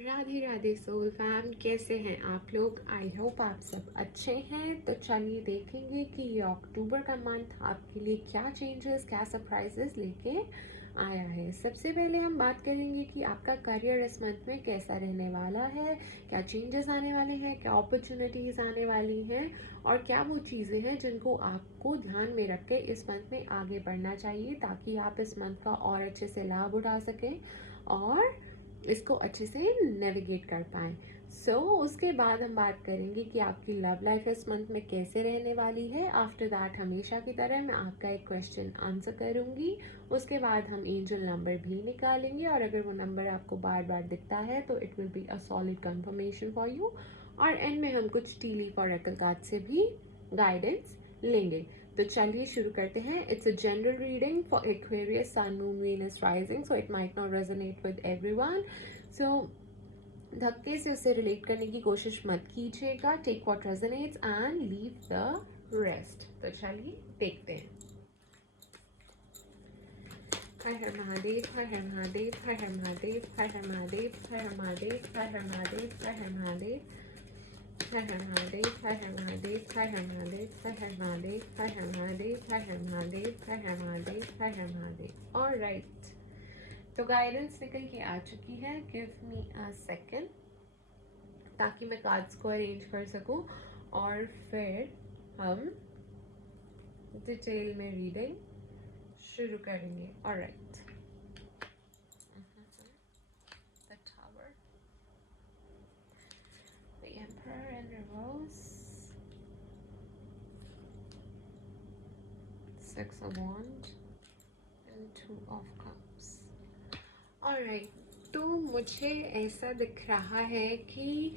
Radhe Radhe soul fam, कैसे हैं आप लोग? आई होप आप सब अच्छे हैं। तो चलिए देखेंगे कि ये अक्टूबर का मंथ आपके लिए क्या चेंजेस, क्या सरप्राइजेस लेके आया है। सबसे पहले हम बात करेंगे कि आपका करियर इस मंथ में कैसा रहने वाला है, क्या चेंजेस आने वाले हैं, क्या अपॉर्चुनिटीज़ आने वाली हैं और क्या वो चीज़ें हैं जिनको आपको ध्यान में रख के इस मंथ में आगे बढ़ना चाहिए ताकि आप इस मंथ का और अच्छे से लाभ उठा सकें और इसको अच्छे से नेविगेट कर पाएँ। उसके बाद हम बात करेंगे कि आपकी लव लाइफ इस मंथ में कैसे रहने वाली है। आफ्टर दैट हमेशा की तरह मैं आपका एक क्वेश्चन आंसर करूँगी। उसके बाद हम एंजल नंबर भी निकालेंगे और अगर वो नंबर आपको बार बार दिखता है तो it will be a solid confirmation for you. और एंड में हम कुछ टी लीफ ऑरेकल कार्ड से भी गाइडेंस लेंगे। तो चलिए शुरू करते हैं। It's a general reading for Aquarius, sun, moon, Venus, rising, so it might not resonate with everyone. So धक्के से उसे रिलेट करने की कोशिश मत कीजिएगा। Take what resonates and leave the rest. तो चलिए देखते हैं। हर हर महादेव, हर हर महादेव, हर हर महादेव, हर हर महादेव, हर हर महादेव, हर हर महादेव, हर हर महादेव, हर हर महादेव, हर हर महादेव, हर हर महादेव, हर हर महादेव, हर हर महादेव, हर हर महादेव, हर हर महादेव, हर हर महादेव। ऑलराइट, तो गाइडेंस निकल के आ चुकी है। गिव मी अ सेकेंड ताकि मैं कार्ड्स को अरेंज कर सकूं और फिर हम डिटेल में रीडिंग शुरू करेंगे। Alright, the tower, the emperor in reverse, six of wand and two of cups. Alright, तो मुझे ऐसा दिख रहा है कि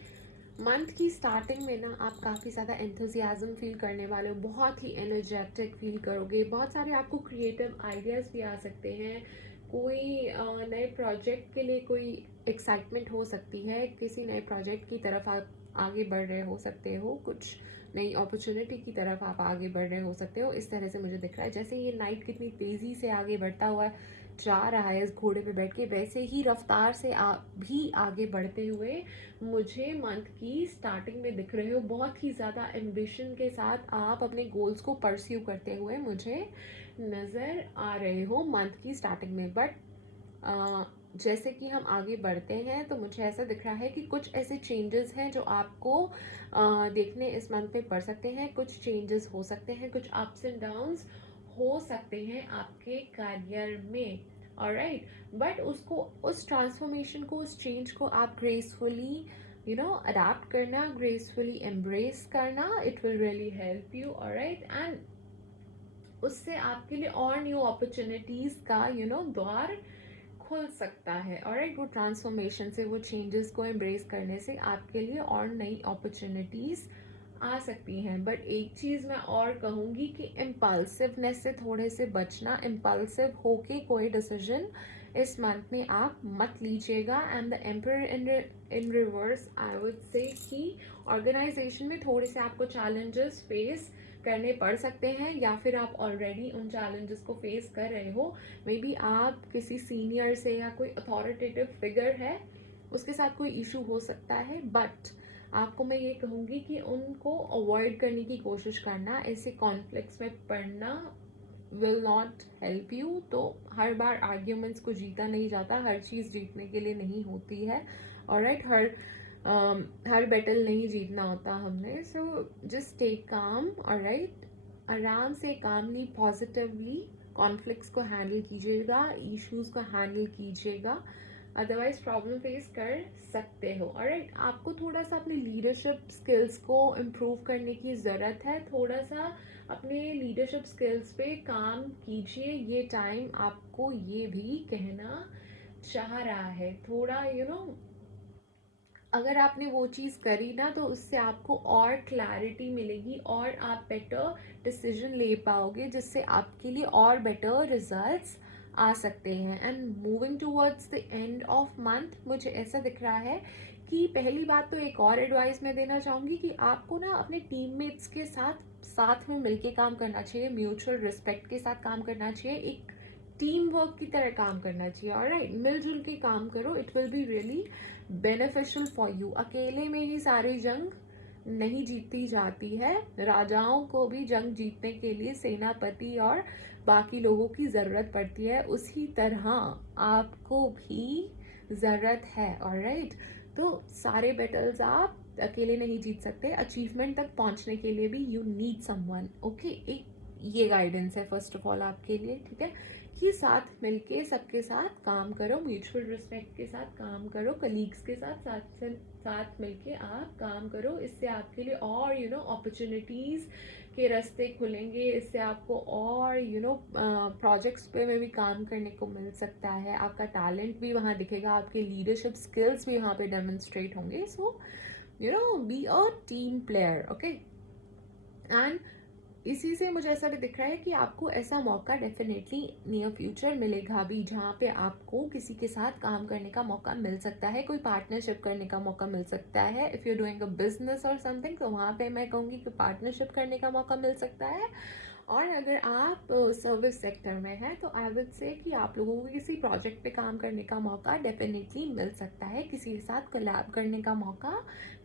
मंथ की स्टार्टिंग में ना आप काफ़ी ज़्यादा एंथुजियाज्म फील करने वाले हो, बहुत ही एनर्जेटिक फील करोगे। बहुत सारे आपको क्रिएटिव आइडियाज़ भी आ सकते हैं। कोई नए प्रोजेक्ट के लिए कोई एक्साइटमेंट हो सकती है, किसी नए प्रोजेक्ट की तरफ आप आगे बढ़ रहे हो सकते हो, कुछ नई अपॉर्चुनिटी की तरफ आप आगे बढ़ रहे हो सकते हो। इस तरह से मुझे दिख रहा है जैसे ये नाइट कितनी तेज़ी से आगे बढ़ता हुआ जा रहा है इस घोड़े पे बैठ के, वैसे ही रफ्तार से आप भी आगे बढ़ते हुए मुझे मंथ की स्टार्टिंग में दिख रहे हो। बहुत ही ज़्यादा एम्बिशन के साथ आप अपने गोल्स को परस्यू करते हुए मुझे नज़र आ रहे हो मंथ की स्टार्टिंग में। बट जैसे कि हम आगे बढ़ते हैं तो मुझे ऐसा दिख रहा है कि कुछ ऐसे चेंजेस हैं जो आपको देखने इस मंथ में पड़ सकते हैं। कुछ चेंजेस हो सकते हैं, कुछ अप्स एंड डाउन्स हो सकते हैं आपके करियर में। ऑलराइट, बट उसको, उस ट्रांसफॉर्मेशन को, उस चेंज को आप ग्रेसफुली अडाप्ट करना, ग्रेसफुली एम्ब्रेस करना, it will really help you. Alright, and उससे आपके लिए और न्यू अपॉर्चुनिटीज का द्वार खुल सकता है। ऑलराइट, वो ट्रांसफॉर्मेशन से, वो चेंजेस को एम्ब्रेस करने से आपके लिए और नई अपॉर्चुनिटीज आ सकती हैं। बट एक चीज़ मैं और कहूँगी कि इम्पल्सिवनेस से थोड़े से बचना। इम्पल्सिव होके कोई डिसीजन इस मंथ में आप मत लीजिएगा। And the emperor in reverse, I would say कि ऑर्गेनाइजेशन में थोड़े से आपको चैलेंजेस फेस करने पड़ सकते हैं, या फिर आप ऑलरेडी उन चैलेंजेस को फेस कर रहे हो। मे बी आप किसी सीनियर से या कोई अथॉरिटेटिव फिगर है उसके साथ कोई इशू हो सकता है। बट आपको मैं ये कहूँगी कि उनको अवॉइड करने की कोशिश करना। ऐसे कॉन्फ्लिक्ट्स में पड़ना विल नॉट हेल्प यू। तो हर बार आर्ग्यूमेंट्स को जीता नहीं जाता, हर चीज़ जीतने के लिए नहीं होती है। ऑलराइट, हर बैटल नहीं जीतना होता हमने। सो जस्ट टेक काम। ऑलराइट, आराम से, कामली, पॉजिटिवली कॉन्फ्लिक्ट्स को हैंडल कीजिएगा, इश्यूज को हैंडल कीजिएगा, अदरवाइज प्रॉब्लम फेस कर सकते हो। ऑलराइट, आपको थोड़ा सा अपने लीडरशिप स्किल्स को इम्प्रूव करने की ज़रूरत है। थोड़ा सा अपने लीडरशिप स्किल्स पे काम कीजिए। ये टाइम आपको ये भी कहना चाह रहा है। थोड़ा अगर आपने वो चीज़ करी ना तो उससे आपको और क्लैरिटी मिलेगी और आप बेटर डिसीजन ले पाओगे, जिससे आपके लिए और बेटर रिजल्ट्स आ सकते हैं। And moving towards the end of month, मुझे ऐसा दिख रहा है कि पहली बात तो एक और एडवाइस मैं देना चाहूँगी कि आपको ना अपने टीममेट्स के साथ साथ में मिलके काम करना चाहिए, म्यूचुअल रिस्पेक्ट के साथ काम करना चाहिए। एक टीम वर्क की तरह काम करना चाहिए, ऑलराइट, मिलजुल के काम करो, it will be really beneficial for you. अकेले में ही सारी जंग नहीं जीती जाती है, राजाओं को भी जंग जीतने के लिए सेनापति और बाकी लोगों की ज़रूरत पड़ती है, उसी तरह आपको भी ज़रूरत है, ऑलराइट। तो सारे बैटल्स आप अकेले नहीं जीत सकते, अचीवमेंट तक पहुंचने के लिए भी यू नीड समवन, ओके। एक ये गाइडेंस है फर्स्ट ऑफ ऑल आपके लिए, ठीक है, कि साथ मिलके सबके साथ काम करो, म्यूचुअल रिस्पेक्ट के साथ काम करो, कलीग्स के साथ साथ मिलके आप काम करो। इससे आपके लिए और अपॉर्चुनिटीज़ के रास्ते खुलेंगे, इससे आपको और प्रोजेक्ट्स पे में भी काम करने को मिल सकता है, आपका टैलेंट भी वहाँ दिखेगा, आपके लीडरशिप स्किल्स भी वहाँ पे डेमोन्स्ट्रेट होंगे। So be a team player, okay. And इसी से मुझे ऐसा भी दिख रहा है कि आपको ऐसा मौका डेफिनेटली नियर फ्यूचर मिलेगा भी, जहाँ पे आपको किसी के साथ काम करने का मौका मिल सकता है, कोई पार्टनरशिप करने का मौका मिल सकता है। If you doing a business और समथिंग, तो वहाँ पे मैं कहूँगी कि पार्टनरशिप करने का मौका मिल सकता है। और अगर आप सर्विस सेक्टर में हैं तो आई वुड से कि आप लोगों को किसी प्रोजेक्ट पे काम करने का मौका डेफिनेटली मिल सकता है, किसी के साथ कोलैब करने का मौका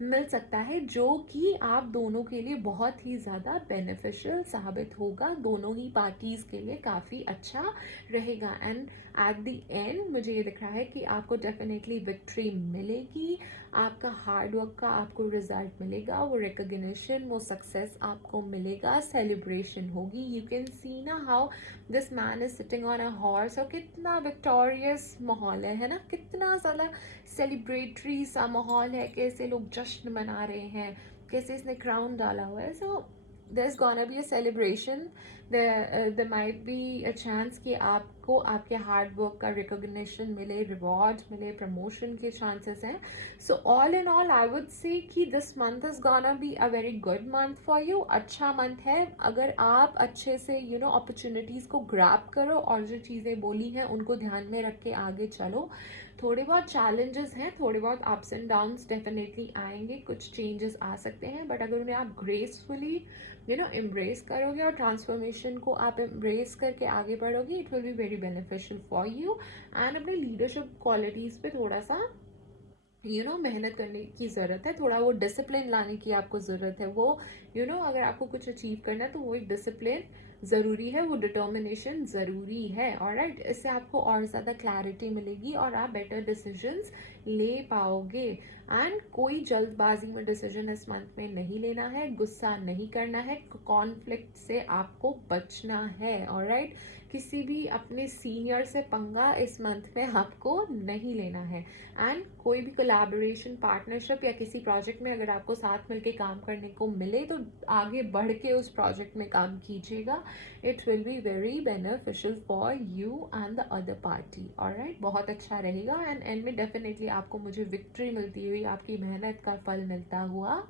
मिल सकता है, जो कि आप दोनों के लिए बहुत ही ज़्यादा बेनिफिशियल साबित होगा, दोनों ही पार्टीज़ के लिए काफ़ी अच्छा रहेगा। एंड एट द एंड मुझे ये दिख रहा है कि आपको डेफिनेटली विक्ट्री मिलेगी, आपका हार्ड वर्क का आपको रिजल्ट मिलेगा, वो रिकग्निशन, वो सक्सेस आपको मिलेगा, सेलिब्रेशन होगी। यू कैन सी ना how this man is sitting on a horse, और कितना विक्टोरियस माहौल है ना, कितना ज़्यादा सेलिब्रेटरी सा माहौल है, कैसे लोग जश्न मना रहे हैं, कैसे इसने क्राउन डाला हुआ है। सो there's gonna be a celebration, there might be a chance कि आपको आपके हार्ड वर्क का रिकॉग्निशन मिले, रिवॉर्ड मिले, प्रमोशन के चांसेस हैं। So all in all I would say कि this month is gonna be a very good month for you, अच्छा मंथ है अगर आप अच्छे से अपॉर्चुनिटीज़ को ग्रैब करो और जो चीज़ें बोली हैं उनको ध्यान में रख के आगे चलो। थोड़े बहुत चैलेंजेस हैं, थोड़े बहुत अप्स एंड डाउन्स डेफिनेटली आएंगे, कुछ चेंजेस आ सकते हैं, बट अगर उन्हें आप ग्रेसफुली एम्ब्रेस करोगे और ट्रांसफॉर्मेशन को आप एम्ब्रेस करके आगे बढ़ोगे, it will be very beneficial for you. And अपने लीडरशिप क्वालिटीज़ पे थोड़ा सा मेहनत करने की ज़रूरत है, थोड़ा वो डिसिप्लिन लाने की आपको ज़रूरत है। वो अगर आपको कुछ अचीव करना है तो वो एक डिसिप्लिन ज़रूरी है, वो डिटर्मिनेशन ज़रूरी है, ऑलराइट। इससे आपको और ज़्यादा क्लैरिटी मिलेगी और आप बेटर डिसीजंस ले पाओगे। एंड कोई जल्दबाजी में डिसीजन इस मंथ में नहीं लेना है, गुस्सा नहीं करना है, कॉन्फ्लिक्ट से आपको बचना है, ऑलराइट। किसी भी अपने सीनियर से पंगा इस मंथ में आपको नहीं लेना है। एंड कोई भी कोलैबोरेशन, पार्टनरशिप या किसी प्रोजेक्ट में अगर आपको साथ मिलके काम करने को मिले तो आगे बढ़ के उस प्रोजेक्ट में काम कीजिएगा, it will be very beneficial for you and the other party, alright. बहुत अच्छा रहेगा एंड एंड में डेफिनेटली आपको मुझे विक्ट्री मिलती हुई, आपकी मेहनत का फल मिलता हुआ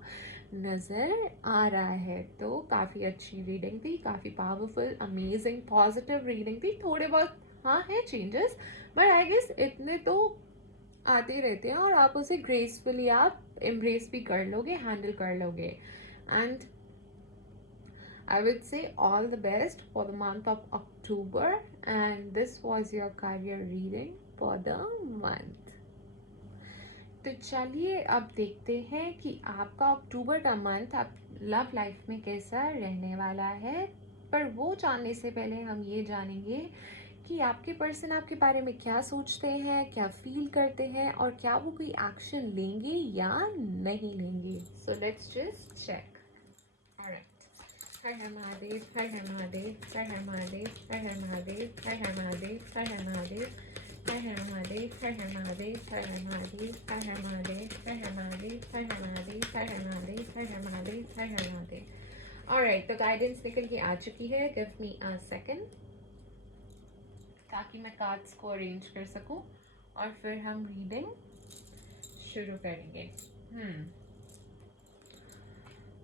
नज़र आ रहा है। तो काफ़ी अच्छी रीडिंग थी, काफ़ी पावरफुल, अमेजिंग, पॉजिटिव रीडिंग थी। थोड़े बहुत हाँ है चेंजेस, बट आई गेस इतने तो आते रहते हैं और आप उसे ग्रेसफुली आप एम्ब्रेस भी कर लोगे, हैंडल कर लोगे। And I would say all the best for the month of October, and this was your career reading for the month. तो चलिए अब देखते हैं कि आपका अक्टूबर का मंथ आप लव लाइफ में कैसा रहने वाला है। पर वो जानने से पहले हम ये जानेंगे कि आपके पर्सन आपके बारे में क्या सोचते हैं, क्या फील करते हैं और क्या वो कोई एक्शन लेंगे या नहीं लेंगे। So let's just check. Alright, Har her Mahadev, her her Mahadev, her her Mahadev, her her Mahadev, her her Mahadev, her her Mahadev, her her Mahadev, her her Mahadev, her her Mahadev, her her Mahadev, her her Mahadev, her her Mahadev, her her Mahadev, her her Mahadev, her her Mahadev. Alright, तो guidance निकल के आ चुकी है। Give me a second ताकि मैं cards को arrange कर सकूं और फिर हम रीडिंग शुरू करेंगे।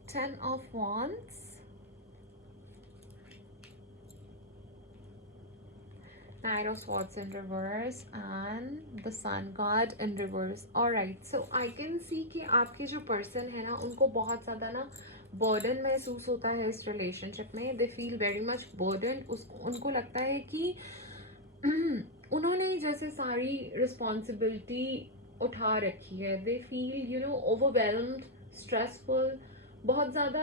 10 of Wands, Knight of Swords in reverse and the Sun God in reverse. Alright, so I can see कि आपके जो पर्सन है ना उनको बहुत ज़्यादा ना बर्डन महसूस होता है इस रिलेशनशिप में। They feel very much burden, उनको लगता है कि उन्होंने जैसे सारी रिस्पॉन्सिबिलिटी उठा रखी है, दे फील ओवरवेलम्ड, स्ट्रेसफुल, बहुत ज़्यादा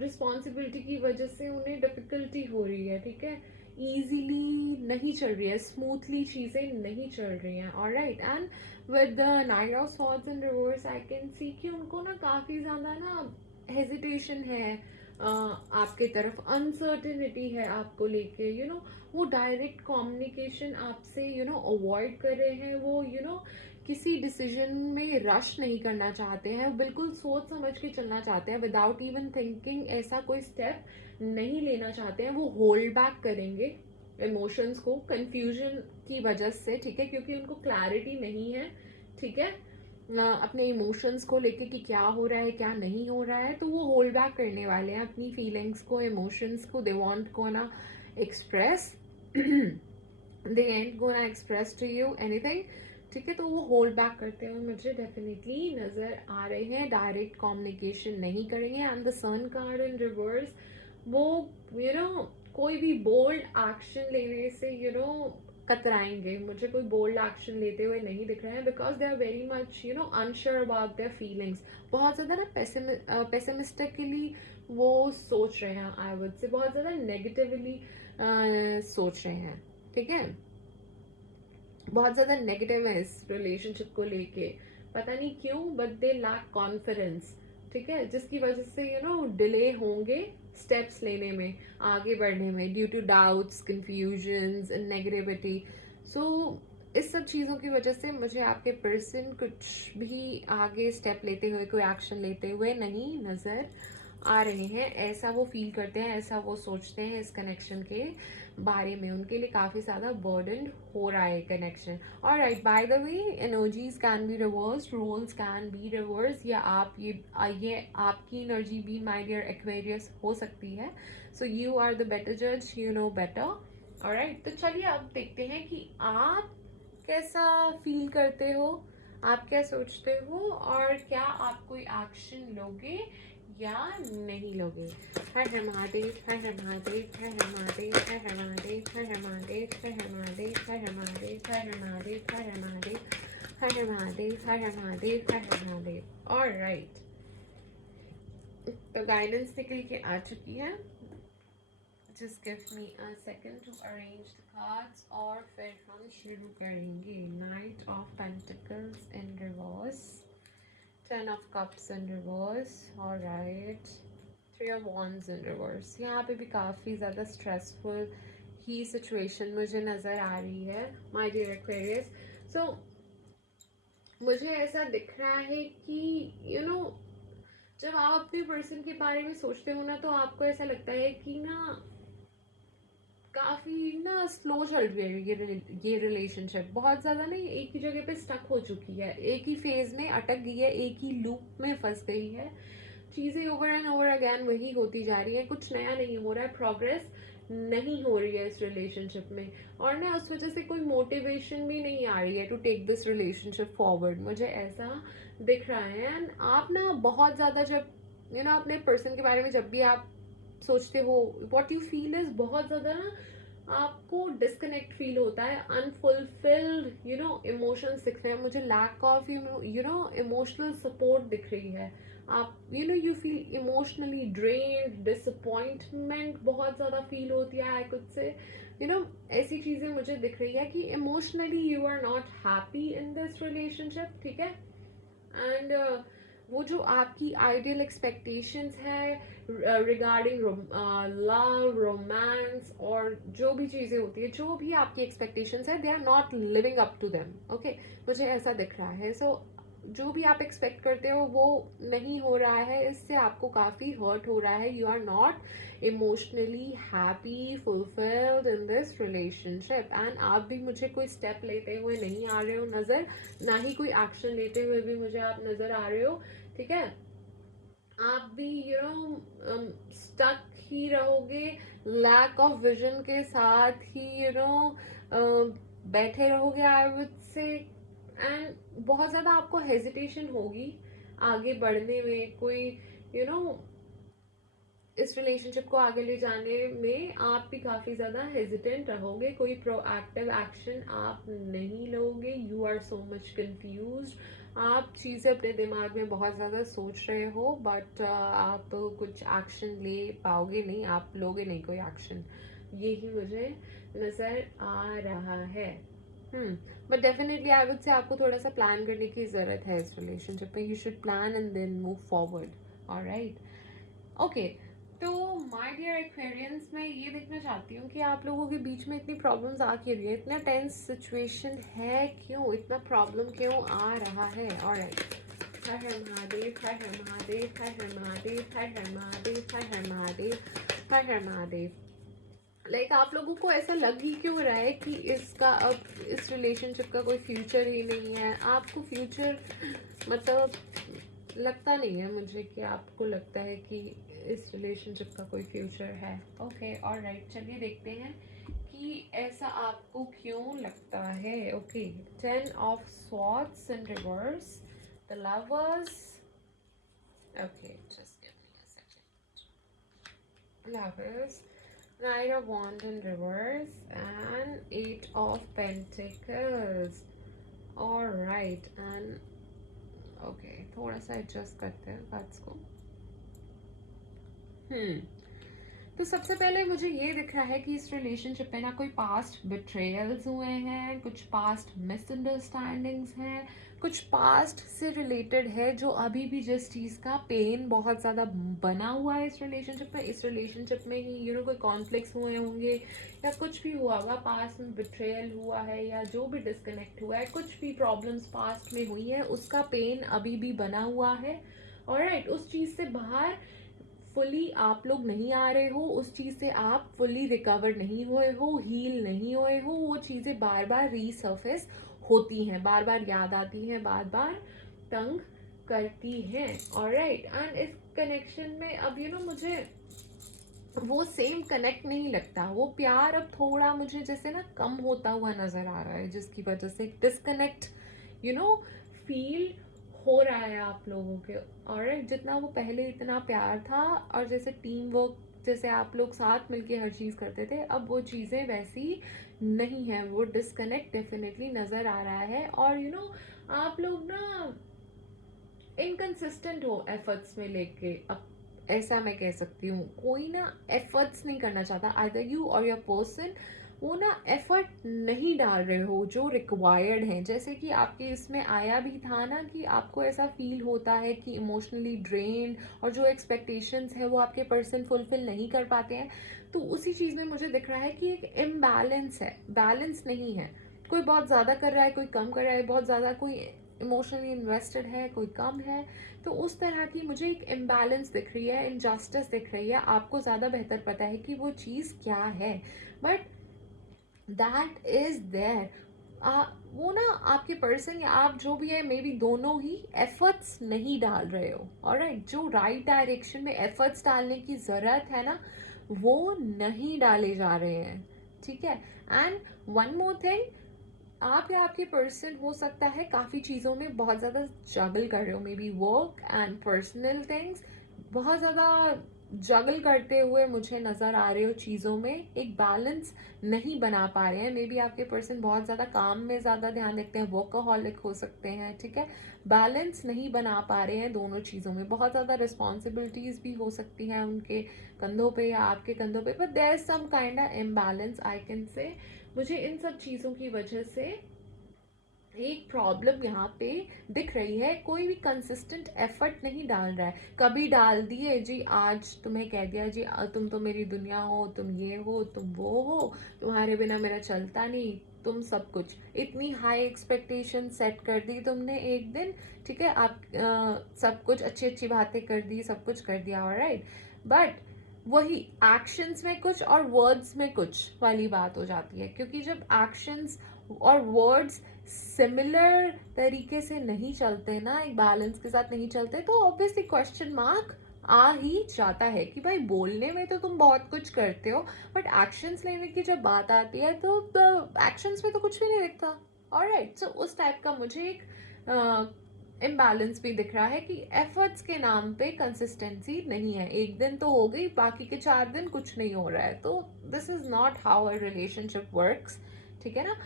रिस्पॉन्सिबिलिटी की वजह से उन्हें डिफिकल्टी हो रही है, ठीक है, इजीली नहीं चल रही है, स्मूथली चीज़ें नहीं चल रही हैं, alright. And with the night of swords in reverse I can see कि उनको ना काफ़ी ज़्यादा ना हेजिटेशन है, आपके तरफ अनसर्टिनिटी है आपको लेके, वो डायरेक्ट कम्युनिकेशन आपसे अवॉइड कर रहे हैं, वो किसी डिसीजन में रश नहीं करना चाहते हैं, बिल्कुल सोच समझ के चलना चाहते हैं, विदाउट इवन थिंकिंग ऐसा कोई स्टेप नहीं लेना चाहते हैं, वो होल्ड बैक करेंगे इमोशंस को कंफ्यूजन की वजह से, ठीक है, क्योंकि उनको क्लैरिटी नहीं है, ठीक है, अपने इमोशंस को लेके कि क्या हो रहा है क्या नहीं हो रहा है, तो वो होल्ड बैक करने वाले हैं अपनी फीलिंग्स को, इमोशंस को, दे वांट को ना express, they ain't gonna express to you anything, ठीक है, तो वो होल्ड बैक करते हुए मुझे डेफिनेटली नजर आ रहे हैं, डायरेक्ट कम्युनिकेशन नहीं करेंगे। And the sun card in reverse, वो कोई भी बोल्ड एक्शन लेने से कतराएंगे, मुझे कोई बोल्ड एक्शन लेते हुए नहीं दिख रहे हैं, because they are very much unsure about their feelings, बहुत ज़्यादा ना पेसिमिस्टिकली वो सोच रहे हैं, आई वुड से बहुत ज़्यादा नेगेटिवली सोच रहे हैं, ठीक है, बहुत ज़्यादा नेगेटिव है इस रिलेशनशिप को लेके, पता नहीं क्यों, बट दे लैक कॉन्फिडेंस, ठीक है, जिसकी वजह से डिले होंगे स्टेप्स लेने में, आगे बढ़ने में, due to doubts, confusions and negativity. So इस सब चीज़ों की वजह से मुझे आपके पर्सन कुछ भी आगे स्टेप लेते हुए, कोई एक्शन लेते हुए नहीं नज़र आ रहे हैं, ऐसा वो फील करते हैं, ऐसा वो सोचते हैं इस कनेक्शन के बारे में, उनके लिए काफ़ी ज़्यादा बर्डन हो रहा है connection. Alright, by the way, energies can be reversed, roles can be reverse, या आप ये आपकी एनर्जी भी माय डियर एक्वेरियस हो सकती है, so you are the better जज, यू नो बेटर। ऑलराइट, तो चलिए अब देखते हैं कि आप कैसा फील करते हो, आप क्या सोचते हो, और क्या आप कोई एक्शन लोगे या नहीं लोगे। हर हर महादेव, हर हर महादेव, हर हर महादेव, हर हर महादेव, हर हर महादेव, हर हर महादेव, हर हर महादेव, हर हर महादेव, हर हर महादेव, हर हर महादेव, हर हर महादेव, हर हर महादेव। ऑलराइट, तो गाइडेंस निकल के आ चुकी है, just give me a second to arrange the cards, और फिर हम शुरू करेंगे। Knight of Pentacles in reverse, Ten of Cups in reverse, alright, Three of Wands in reverse। यहाँ पे भी काफ़ी ज़्यादा स्ट्रेसफुल ही सिचुएशन मुझे नज़र आ रही है माय डियर एक्वेरियस। सो मुझे ऐसा दिख रहा है कि जब आप अपने पर्सन के बारे में सोचते हो ना, तो आपको ऐसा लगता है कि ना काफ़ी ना स्लो चल रही है ये रिलेशनशिप, बहुत ज़्यादा ना एक ही जगह पे स्टक हो चुकी है, एक ही फेज में अटक गई है, एक ही लूप में फंस गई है, चीज़ें ओवर एंड ओवर अगैन वही होती जा रही है, कुछ नया नहीं हो रहा है, प्रोग्रेस नहीं हो रही है इस रिलेशनशिप में, और ना उस वजह से कोई मोटिवेशन भी नहीं आ रही है to take this relationship forward, मुझे ऐसा दिख रहा है। एंड आप ना बहुत ज़्यादा जब अपने पर्सन के बारे में जब भी आप सोचते हो, वॉट यू फील इज बहुत ज़्यादा ना आपको डिस्कनेक्ट फील होता है, अनफुलफिल्ड इमोशंस दिख रहे हैं मुझे, लैक ऑफ इमोशनल सपोर्ट दिख रही है, आप you feel emotionally drained, disappointment बहुत ज़्यादा फील होती है, आई कुड से ऐसी चीज़ें मुझे दिख रही है कि emotionally you are not happy in this relationship, ठीक है, एंड वो जो आपकी आइडियल एक्सपेक्टेशंस है रिगार्डिंग लव, रोमांस, और जो भी चीज़ें होती है, जो भी आपकी एक्सपेक्टेशंस है, they are not living up to them, okay, मुझे ऐसा दिख रहा है। सो जो भी आप एक्सपेक्ट करते हो वो नहीं हो रहा है, इससे आपको काफ़ी हर्ट हो रहा है, you are not emotionally happy, fulfilled in this relationship, and आप भी मुझे कोई स्टेप लेते हुए नहीं आ रहे हो नज़र, ना ही कोई एक्शन लेते हुए भी मुझे आप नज़र आ रहे हो, ठीक है, आप भी स्टक ही रहोगे, लैक ऑफ विजन के साथ ही बैठे रहोगे, आई वुड से, एंड बहुत ज़्यादा आपको हेजिटेशन होगी आगे बढ़ने में, कोई इस रिलेशनशिप को आगे ले जाने में आप भी काफ़ी ज़्यादा हेजिटेंट रहोगे, कोई प्रोएक्टिव एक्शन आप नहीं लोगे, you are so much confuse, आप चीज़ें अपने दिमाग में बहुत ज़्यादा सोच रहे हो, बट आप कुछ एक्शन ले पाओगे नहीं, आप लोगे नहीं कोई एक्शन, यही मुझे नज़र आ रहा है। बट डेफिनेटली आई वुड से आपको थोड़ा सा प्लान करने की ज़रूरत है इस रिलेशनशिप में, you should plan and then move forward. Alright, okay. तो माय डियर एक्वेरियंस, मैं ये देखना चाहती हूँ कि आप लोगों के बीच में इतनी प्रॉब्लम्स आ क्यों रही है, इतना टेंस सिचुएशन है क्यों, इतना प्रॉब्लम क्यों आ रहा है। ऑलराइट, हर हर महादेव, हर हर महादेव, हर हर महादेव, हर हर महादेव, हर हर महादेव, हर हर महादेव। लाइक आप लोगों को ऐसा लग ही क्यों रहा है कि इसका अब इस रिलेशनशिप का कोई फ्यूचर ही नहीं है, आपको फ्यूचर मतलब लगता नहीं है मुझे कि आपको लगता है कि इस रिलेशनशिप का कोई फ्यूचर है। ओके, ऑलराइट, चलिए देखते हैं कि ऐसा आपको क्यों लगता है। Okay, 10 of swords in reverse, the lovers, okay just give me a second, lovers, Knight of Wands in reverse and 8 of Pentacles. Alright, and okay, थोड़ा सा एडजस्ट करते हैं बात को। तो सबसे पहले मुझे ये दिख रहा है कि इस रिलेशनशिप में ना कोई पास्ट बिट्रेयल्स हुए हैं, कुछ पास्ट मिसअंडरस्टैंडिंग्स हैं, कुछ पास्ट से रिलेटेड है जो अभी भी जिस चीज़ का पेन बहुत ज़्यादा बना हुआ है इस रिलेशनशिप में ही कोई कॉन्फ्लिक्ट्स हुए होंगे या कुछ भी हुआ होगा, पास्ट में बिट्रेयल हुआ है या जो भी डिस्कनेक्ट हुआ है, कुछ भी प्रॉब्लम्स पास्ट में हुई है, उसका पेन अभी भी बना हुआ है। ऑलराइट, उस चीज़ से बाहर फुली आप लोग नहीं आ रहे हो, उस चीज़ से आप फुली रिकवर नहीं हुए हो, हील नहीं हुए हो, वो चीज़ें बार बार रीसर्फेस होती हैं, बार बार याद आती हैं, बार बार तंग करती हैं। ऑलराइट, एंड इस कनेक्शन में अब मुझे वो सेम कनेक्ट नहीं लगता, वो प्यार अब थोड़ा मुझे जैसे ना कम होता हुआ नजर आ रहा है, जिसकी वजह से डिस्कनेक्ट फील हो रहा है आप लोगों के। और जितना वो पहले इतना प्यार था और जैसे टीम वर्क, जैसे आप लोग साथ मिलके हर चीज़ करते थे, अब वो चीज़ें वैसी नहीं है, वो डिस्कनेक्ट डेफिनेटली नज़र आ रहा है। और आप लोग ना इनकंसिस्टेंट हो एफर्ट्स में लेके, अब ऐसा मैं कह सकती हूँ, कोई ना एफर्ट्स नहीं करना चाहता, आइदर यू और योर पर्सन, वो ना एफर्ट नहीं डाल रहे हो जो रिक्वायर्ड है। जैसे कि आपके इसमें आया भी था ना कि आपको ऐसा फील होता है कि इमोशनली ड्रेन और जो एक्सपेक्टेशंस है वो आपके पर्सन फुलफिल नहीं कर पाते हैं, तो उसी चीज़ में मुझे दिख रहा है कि एक इम्बैलेंस है, बैलेंस नहीं है, कोई बहुत ज़्यादा कर रहा है, कोई कम कर रहा है, बहुत ज़्यादा कोई इमोशनली इन्वेस्टेड है, कोई कम है, तो उस तरह की मुझे एक इम्बैलेंस दिख रही है, इनजस्टिस दिख रही है। आपको ज़्यादा बेहतर पता है कि वो चीज़ क्या है, बट दैट इज देयर। वो ना आपके पर्सन या आप जो भी है, मे बी दोनों ही एफर्ट्स नहीं डाल रहे हो। ऑलराइट, जो राइट डायरेक्शन में एफर्ट्स डालने की ज़रूरत है ना, वो नहीं डाले जा रहे हैं, ठीक है। एंड वन मोर थिंग, आप या आपके पर्सन हो सकता है काफ़ी चीज़ों में बहुत ज़्यादा जगल कर रहे हो, may be work and personal things, बहुत ज़्यादा जगल करते हुए मुझे नज़र आ रहे हो चीज़ों में, एक बैलेंस नहीं बना पा रहे हैं। मे बी आपके पर्सन बहुत ज़्यादा काम में ज़्यादा ध्यान रखते हैं, वर्कaholic हो सकते हैं, ठीक है, बैलेंस नहीं बना पा रहे हैं दोनों चीज़ों में, बहुत ज़्यादा रिस्पॉन्सिबिलिटीज़ भी हो सकती हैं उनके कंधों पे या आपके कंधों पे, but there is some kind of imbalance I can say. मुझे इन सब चीज़ों की वजह से एक प्रॉब्लम यहाँ पे दिख रही है, कोई भी कंसिस्टेंट एफर्ट नहीं डाल रहा है। कभी डाल दिए जी, आज तुम्हें कह दिया जी तुम तो मेरी दुनिया हो, तुम ये हो, तुम वो हो, तुम्हारे बिना मेरा चलता नहीं, तुम सब कुछ, इतनी हाई एक्सपेक्टेशन सेट कर दी तुमने एक दिन, ठीक है, आप सब कुछ अच्छी अच्छी बातें कर दी, सब कुछ कर दिया, ऑलराइट, बट वही एक्शंस में कुछ और वर्ड्स में कुछ वाली बात हो जाती है, क्योंकि जब एक्शंस और वर्ड्स सिमिलर तरीके से नहीं चलते ना, एक बैलेंस के साथ नहीं चलते, तो ऑब्वियसली क्वेश्चन मार्क आ ही जाता है कि भाई बोलने में तो तुम बहुत कुछ करते हो, बट एक्शंस लेने की जब बात आती है तो एक्शंस में तो कुछ भी नहीं दिखता। ऑलराइट, सो उस टाइप का मुझे एक इम्बैलेंस भी दिख रहा है कि एफर्ट्स के नाम पे कंसिस्टेंसी नहीं है। एक दिन तो हो गई, बाकी के 4 दिन कुछ नहीं हो रहा है, तो this is not how a relationship works. ठीक है ना?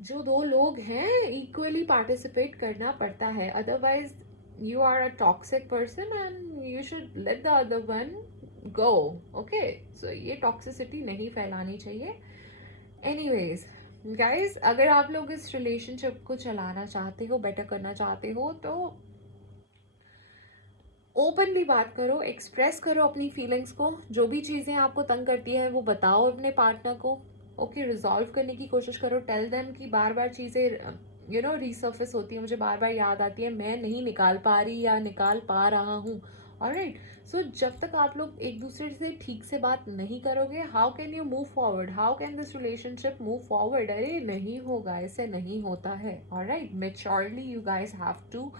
जो दो लोग हैं इक्वली पार्टिसिपेट करना पड़ता है, otherwise you are a toxic person and you should let the other one go. Okay, so ये टॉक्सिसिटी नहीं फैलानी चाहिए। एनीवेज गाइज, अगर आप लोग इस रिलेशनशिप को चलाना चाहते हो, बेटर करना चाहते हो, तो ओपनली बात करो, एक्सप्रेस करो अपनी फीलिंग्स को। जो भी चीज़ें आपको तंग करती है वो बताओ अपने पार्टनर को। ओके, रिजॉल्व करने की कोशिश करो। टेल देम कि बार बार चीज़ें रीसर्फेस होती है, मुझे बार बार याद आती है, मैं नहीं निकाल पा रही या निकाल पा रहा हूँ। ऑलराइट, सो जब तक आप लोग एक दूसरे से ठीक से बात नहीं करोगे, how can you move forward, how can this relationship move forward? अरे नहीं होगा, ऐसे नहीं होता है। Alright, maturely you guys have to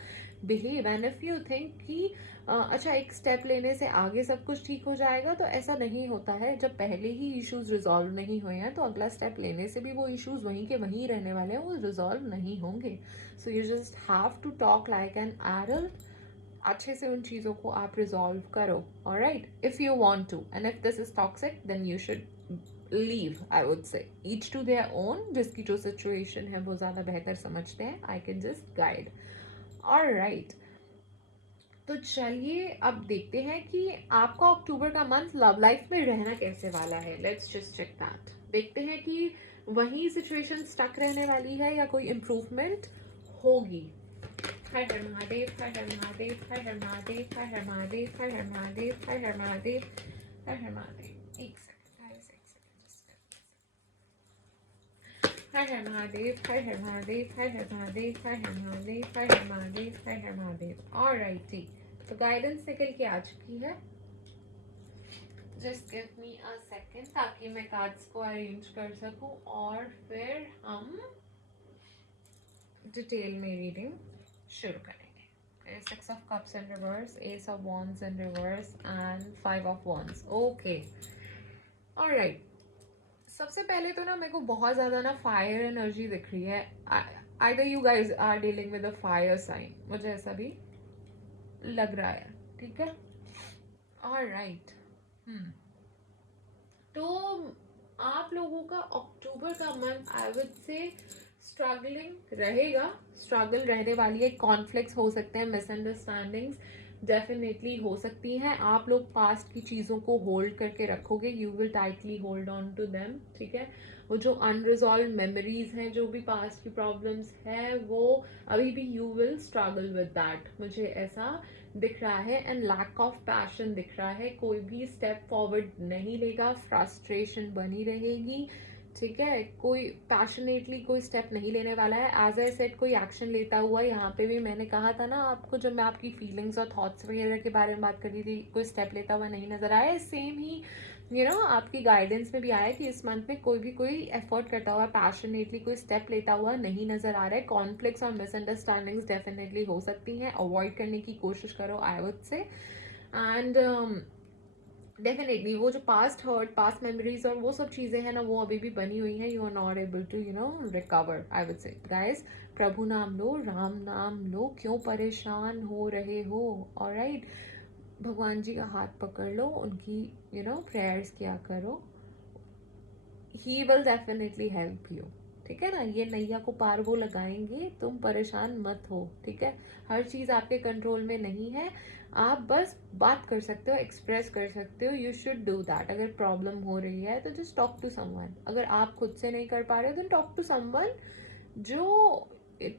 behave. And if you think कि अच्छा एक स्टेप लेने से आगे सब कुछ ठीक हो जाएगा, तो ऐसा नहीं होता है। जब पहले ही इश्यूज रिजॉल्व नहीं हुए हैं तो अगला स्टेप लेने से भी वो इश्यूज वहीं के वहीं रहने वाले हैं, वो रिजॉल्व नहीं होंगे। So you just have to talk like an adult. अच्छे से उन चीज़ों को आप रिजॉल्व करो। Alright, if you want to, and if this is toxic then you should leave. I would say each to their own, जिसकी जो situation है वो ज़्यादा बेहतर समझते हैं। I can just guide. Alright, तो चलिए अब देखते हैं कि आपका अक्टूबर का मंथ लव लाइफ में रहना कैसे वाला है। Let's just check that. देखते हैं कि वही सिचुएशन स्टक रहने वाली है या कोई इम्प्रूवमेंट होगी। हर हर महादेव, हर हर महादेव, हर हर महादेव, हर हर महादेव, हर हर महादेव, हर हर महादेव, हर हर महादेव। एक सेकंड, एक सेकंड। हर हर महादेव, हर हर महादेव, हर हर महादेव, हर हर महादेव, हर हर महादेव, हर हर महादेव। ऑलराइट, ठीक, तो गाइडेंस निकल के आ चुकी है। Just give me a second ताकि मैं कार्ड्स को अरेंज कर सकूं और फिर हम डिटेल में रीडिंग शुरू करेंगे। 6 of cups in reverse, Ace of wands in reverse and 5 of wands. Okay, alright. सबसे पहले तो ना मेरे को बहुत ज़्यादा ना फायर एनर्जी दिख रही है। Either you guys are dealing with a fire sign, मुझे ऐसा भी लग रहा है। ठीक है, ऑलराइट। तो आप लोगों का अक्टूबर का मंथ आई वुड से स्ट्रगलिंग रहेगा। स्ट्रगल रहने वाली है, कॉन्फ्लिक्ट्स हो सकते हैं, मिसअंडरस्टैंडिंग्स डेफिनेटली हो सकती हैं। आप लोग पास्ट की चीज़ों को होल्ड करके रखोगे, you will tightly hold on to them. ठीक है, वो जो अनरिजॉल्व मेमोरीज हैं, जो भी पास्ट की प्रॉब्लम्स है, वो अभी भी you will struggle with that, मुझे ऐसा दिख रहा है। एंड लैक ऑफ पैशन दिख रहा है, कोई भी स्टेप फॉरवर्ड नहीं लेगा, फ्रस्ट्रेशन बनी रहेगी। ठीक है, कोई पैशनेटली कोई स्टेप नहीं लेने वाला है। एज आई सेड, कोई एक्शन लेता हुआ, यहाँ पे भी मैंने कहा था ना आपको, जब मैं आपकी फीलिंग्स और थॉट्स वगैरह के बारे में बात कर रही थी, कोई स्टेप लेता हुआ नहीं नजर आया। सेम ही आपकी गाइडेंस में भी आया कि इस मंथ में कोई एफर्ट करता हुआ, पैशनेटली कोई स्टेप लेता हुआ नहीं नजर आ रहा है। कॉन्फ्लिक्ट्स और मिसअंडरस्टैंडिंग्स डेफिनेटली हो सकती हैं, अवॉइड करने की कोशिश करो, आई वुड से। एंड डेफिनेटली वो जो पास्ट हर्ट, पास्ट मेमोरीज और वो सब चीज़ें हैं ना, वो अभी भी बनी हुई हैं। You are not able to recover, I would say. Guys, प्रभु नाम लो, राम नाम लो, क्यों परेशान हो रहे हो? ऑलराइट, भगवान जी का हाथ पकड़ लो, उनकी प्रेयर्स किया करो, he will definitely help you. ठीक है ना, ये नैया को पार वो लगाएंगे, तुम परेशान मत हो। ठीक है, हर चीज़ आपके कंट्रोल में नहीं है, आप बस बात कर सकते हो, एक्सप्रेस कर सकते हो। You should do that. अगर प्रॉब्लम हो रही है तो जस्ट टॉक टू समवन। अगर आप खुद से नहीं कर पा रहे हो तो टॉक टू समवन, जो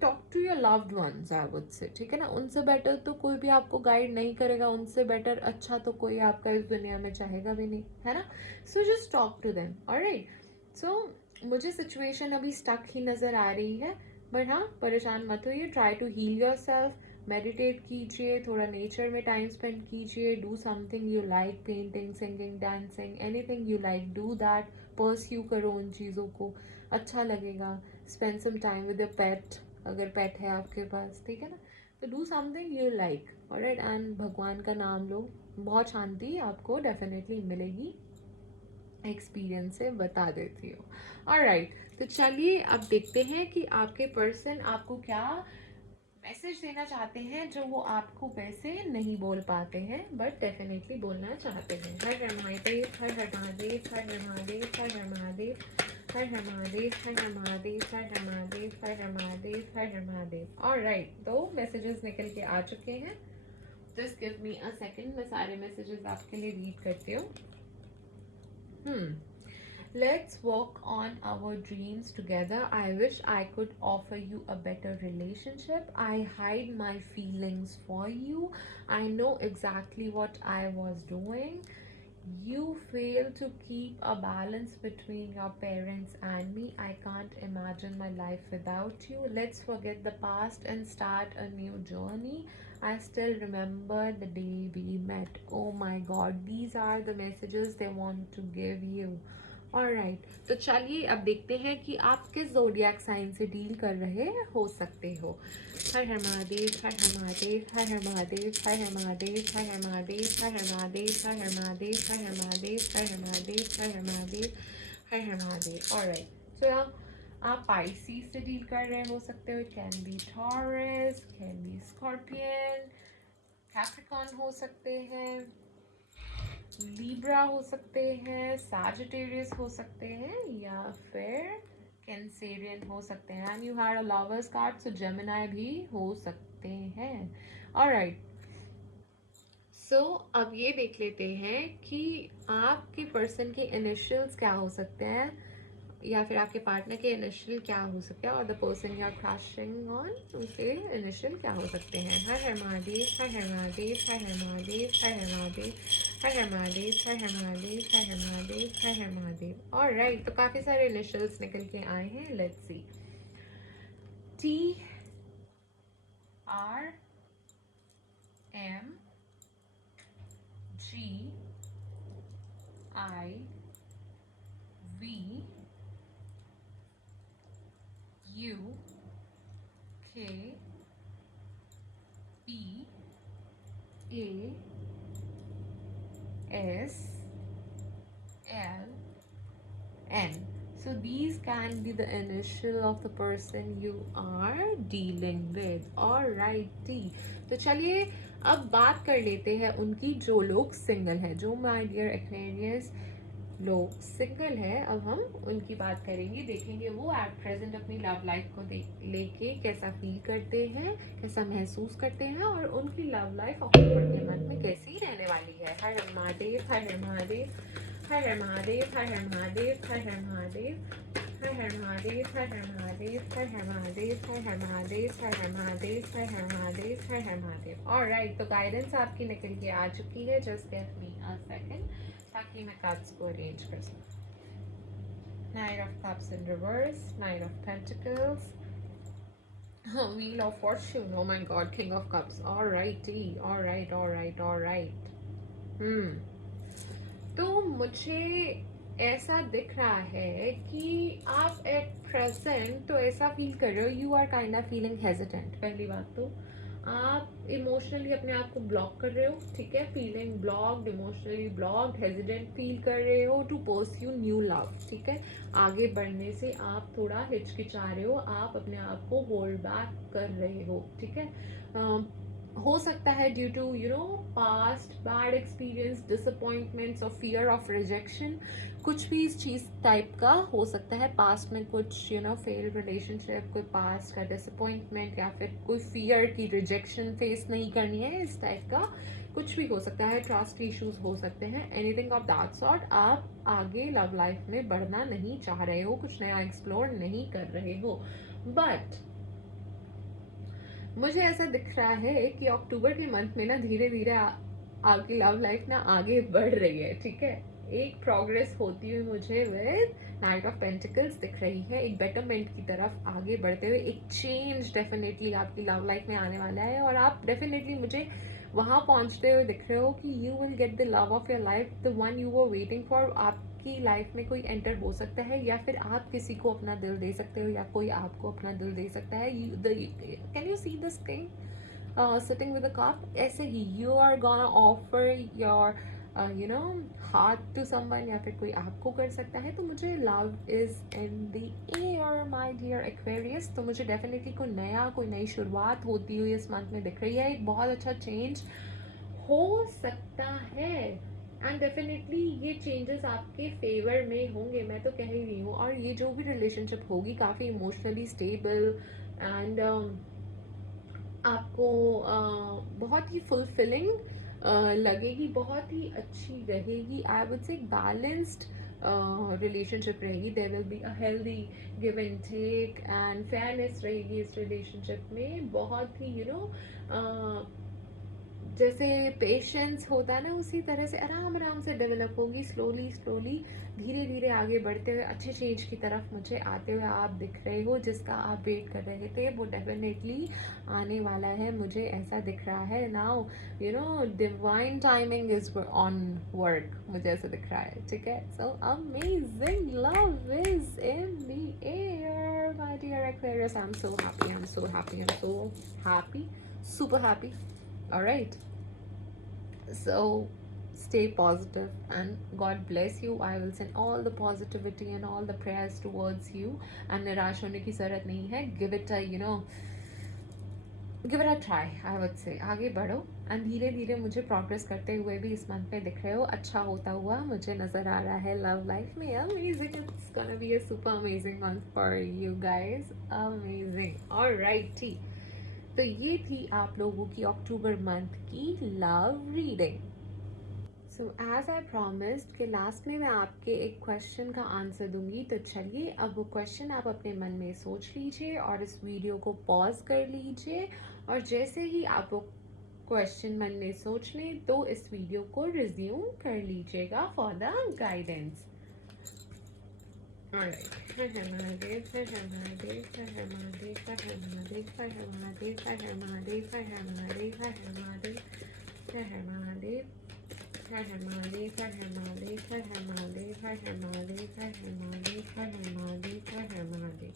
talk to your loved ones, I would say. ठीक है ना, उनसे बेटर तो कोई भी आपको गाइड नहीं करेगा, उनसे बेटर अच्छा तो कोई आपका इस दुनिया में चाहेगा भी नहीं, है ना। So just talk to them, alright. So मुझे सिचुएशन अभी स्टक ही नज़र आ रही है, बट हाँ, परेशान मत होइए। Try to heal yourself, meditate कीजिए, थोड़ा नेचर में टाइम स्पेंड कीजिए, do something you like, painting, singing, dancing, anything you like, do that. Pursue करो उन चीज़ों को, अच्छा लगेगा। Spend some time with a pet, अगर पेट है आपके पास। ठीक है ना, तो do something you like, alright. And भगवान का नाम लो, बहुत शांति आपको डेफिनेटली मिलेगी, एक्सपीरियंस से बता देती हूँ। ऑलराइट, तो चलिए अब देखते हैं कि आपके पर्सन आपको क्या मैसेज देना चाहते हैं जो वो आपको वैसे नहीं बोल पाते हैं बट डेफिनेटली बोलना चाहते हैं। हर हर महादेव, हर हर महादेव, हर हर महादेव, हर हर महादेव, हर हर महादेव, हर हर महादेव, हर हर महादेव, हर हर महादेव, हर हर महादेव। ऑलराइट, तो मैसेजेस निकल के आ चुके हैं। Just give me a second, मैं सारे मैसेजेस आपके लिए रीड करती हूँ। Let's work on our dreams together. I wish I could offer you a better relationship. I hide my feelings for you. I know exactly what I was doing. You fail to keep a balance between your parents and me. I can't imagine my life without you. Let's forget the past and start a new journey. I still remember the day we met. Oh my god, these are the messages they want to give you. Alright, तो चलिए अब देखते हैं कि आप किस zodiac sign से deal कर रहे हो सकते हो। हर हर महादेव, हर हर महादेव, हर हर महादेव, हर हर महादेव, हर हर महादेव, हर हर महादेव, हर हर महादेव, हर हर महादेव, हर हर महादेव, हर हर महादेव, हर हर महादेव। ऑलराइट, सो आप पाइसिस से डील कर रहे हो सकते हो। It can B taurus, can be scorpion, Capricorn हो सकते हैं, लीब्रा हो सकते हैं, सैजिटेरियस हो सकते हैं, या फिर कैंसेरियन हो सकते हैं। And you had a lovers card, so Gemini भी हो सकते हैं। ऑलराइट, सो अब ये देख लेते हैं कि आपके पर्सन के इनिशियल्स क्या हो सकते हैं, या फिर आपके पार्टनर के इनिशियल क्या हो सकते हैं, और the person you are crushing on उसके इनिशियल क्या हो सकते हैं। हर हर महादेव, हर हर महादेव, हर हर महादेव, हर हर महादेव, हर हर महादेव, हर हर महादेव, हर हर महादेव, हर हर महादेव। ऑलराइट, तो काफ़ी सारे इनिशियल्स निकल के आए हैं। Let's see, TRM GIV UKPASLN. So these can be the initial of the person you are dealing with. Alrighty, तो चलिए अब बात कर लेते हैं उनकी जो लोग सिंगल हैं, जो माय डियर एक्वेरियस लोग सिंगल है। अब हम उनकी बात करेंगे, देखेंगे वो एट प्रेजेंट अपनी लव लाइफ को लेके कैसा फील करते हैं, कैसा महसूस करते हैं, और उनकी लव लाइफ अक्टूबर के मंथ में कैसी रहने वाली है। हर हर महादेव, हर हर महादेव, हर हर महादेव, हर हर महादेव, हर हर महादेव, हर हर महादेव, हर हर महादेव, हर हर महादेव, हर हर महादेव, हर हर महादेव, हर हर महादेव, हर हर महादेव। ऑलराइट, तो गाइडेंस आपकी निकल के आ चुकी है। Just give me a second ताकि मैं कार्ड्स को अरेंज कर सकूं। Night of cups in reverse, night of pentacles, wheel of fortune, oh my God, king of cups. Alrighty, alright, alright, alright. तो मुझे ऐसा दिख रहा है कि आप एट प्रेजेंट तो ऐसा फील कर रहे हो, you are kind of feeling hesitant. पहली बात तो आप इमोशनली अपने आप को ब्लॉक कर रहे हो, ठीक है, feeling blocked, emotionally blocked, hesitant feel कर रहे हो टू परस्यू न्यू लव, ठीक है। आगे बढ़ने से आप थोड़ा हिचकिचा रहे हो, आप अपने आप को होल्ड बैक कर रहे हो, ठीक है। हो सकता है due to past bad experience, disappointments और फियर ऑफ रिजेक्शन, कुछ भी इस चीज़ टाइप का हो सकता है। पास्ट में कुछ फेल्ड रिलेशनशिप, कोई पास्ट का डिसअपॉइंटमेंट, या फिर कोई फियर की रिजेक्शन फेस नहीं करनी है, इस टाइप का कुछ भी हो सकता है। ट्रस्ट इश्यूज हो सकते हैं, एनीथिंग ऑफ दैट सॉर्ट। आप आगे लव लाइफ में बढ़ना नहीं चाह रहे हो, कुछ नया एक्सप्लोर नहीं कर रहे हो। बट मुझे ऐसा दिख रहा है कि अक्टूबर के मंथ में ना धीरे धीरे आपकी लव लाइफ ना आगे बढ़ रही है, ठीक है। एक प्रोग्रेस होती हुई मुझे विद नाइट ऑफ पेंटिकल्स दिख रही है, एक बेटरमेंट की तरफ आगे बढ़ते हुए एक चेंज डेफिनेटली आपकी लव लाइफ में आने वाला है। और आप डेफिनेटली मुझे वहां पहुंचते हुए दिख रहे हो कि you will get the love of your life, the one you were waiting for. आपकी लाइफ में कोई एंटर हो सकता है, या फिर आप किसी को अपना दिल दे सकते हो, या कोई आपको अपना दिल दे सकता है। Can you see this thing sitting with a cup? ऐसे ही you are gonna offer your you know heart to someone, या फिर कोई आपको कर सकता है, तो मुझे love is in the air my dear Aquarius. तो मुझे डेफिनेटली कोई नया, कोई नई शुरुआत होती हुई इस मंथ में दिख रही है। एक बहुत अच्छा चेंज हो सकता है, एंड डेफिनेटली ये चेंजेस आपके फेवर में होंगे, मैं तो कह ही रही हूँ। और ये जो भी रिलेशनशिप होगी काफ़ी इमोशनली स्टेबल एंड आपको बहुत ही फुलफिलिंग लगेगी, बहुत ही अच्छी रहेगी। I would say balanced relationship रहेगी। There will be a healthy give and take and fairness रहेगी इस रिलेशनशिप में। बहुत ही जैसे पेशेंस होता है ना, उसी तरह से आराम आराम से डेवलप होगी, स्लोली स्लोली, धीरे धीरे आगे बढ़ते हुए अच्छे चेंज की तरफ मुझे आते हुए आप दिख रहे हो। जिसका आप वेट कर रहे थे वो डेफिनेटली आने वाला है, मुझे ऐसा दिख रहा है। Now you know divine timing is on work, मुझे ऐसा दिख रहा है। ठीक है, so amazing, love is in the air my dear Aquarius. I am so happy, I am so happy, I am so happy, super happy. All right, so stay positive and God bless you. I will send all the positivity and all the prayers towards you. And निराश होने की जरूरत नहीं है. Give it a give it a try, I would say. आगे बढ़ो and धीरे धीरे मुझे प्रोग्रेस करते हुए भी इस मंथ में दिख रहे हो, अच्छा होता हुआ मुझे नज़र आ रहा है लव लाइफ में। Amazing, it's gonna be a super amazing month for you guys, amazing. Alrighty, तो ये थी आप लोगों की अक्टूबर मंथ की love reading. So as I promised कि लास्ट में मैं आपके एक क्वेश्चन का आंसर दूंगी, तो चलिए अब वो क्वेश्चन आप अपने मन में सोच लीजिए और इस वीडियो को पॉज कर लीजिए, और जैसे ही आप वो क्वेश्चन मन में सोच लें तो इस वीडियो को रिज्यूम कर लीजिएगा for the guidance. Alright. Har Har Mahadev, Har Har Mahadev, Har Har Mahadev, Har Har Mahadev, Har Har Mahadev, Har Har Mahadev, Har Har Mahadev, Har Har Mahadev, Har Har Mahadev, Har Har Mahadev, Har Har Mahadev, Har Har Mahadev, Har Har Mahadev, Har Har Mahadev, Har Har Mahadev, Har Har Mahadev.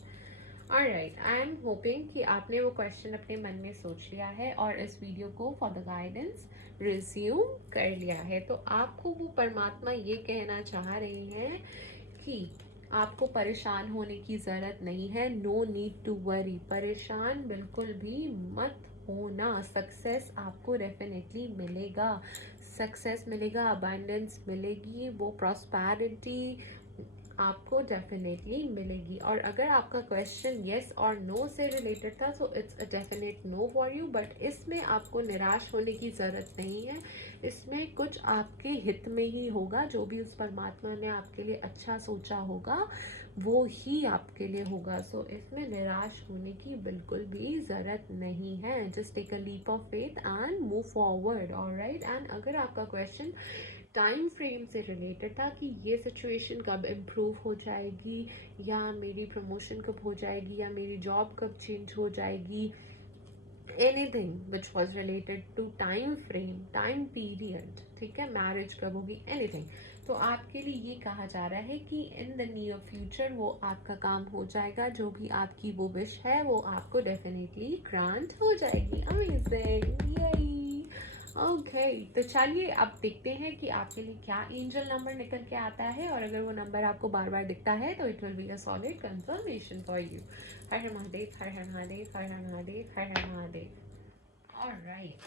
Alright, I am hoping कि आपने वो question अपने मन में सोच लिया है और इस वीडियो को फॉर द गाइडेंस रिज्यूम कर लिया है। तो आपको वो परमात्मा ये कहना चाह रही हैं कि आपको परेशान होने की ज़रूरत नहीं है। नो नीड टू वरी, परेशान बिल्कुल भी मत होना। सक्सेस आपको डेफिनेटली मिलेगा, सक्सेस मिलेगा, अबांडेंस मिलेगी, वो प्रॉस्पेरिटी आपको डेफिनेटली मिलेगी। और अगर आपका क्वेश्चन येस और नो से रिलेटेड था so it's a definite no for you, but इसमें आपको निराश होने की ज़रूरत नहीं है। इसमें कुछ आपके हित में ही होगा, जो भी उस परमात्मा ने आपके लिए अच्छा सोचा होगा वो ही आपके लिए होगा। सो इसमें निराश होने की बिल्कुल भी ज़रूरत नहीं है। Just take a leap of faith and move forward. Alright, and अगर आपका क्वेश्चन टाइम फ्रेम से रिलेटेड था कि ये सिचुएशन कब इम्प्रूव हो जाएगी, या मेरी प्रमोशन कब हो जाएगी, या मेरी जॉब कब चेंज हो जाएगी, anything which was related to time frame, time period, ठीक है, मैरिज कब होगी, एनीथिंग, तो आपके लिए ये कहा जा रहा है कि इन द नियर फ्यूचर वो आपका काम हो जाएगा। जो भी आपकी वो विश है वो आपको डेफिनेटली ग्रांट हो जाएगी। अमेजिंग, यही। ओके, तो चलिए अब देखते हैं कि आपके लिए क्या एंजल नंबर निकल के आता है, और अगर वो नंबर आपको बार बार दिखता है तो it will be a solid confirmation for you. हर हर महादेव, हर हर महादेव, हर हर महादेव, हर हर महादेव। ऑलराइट,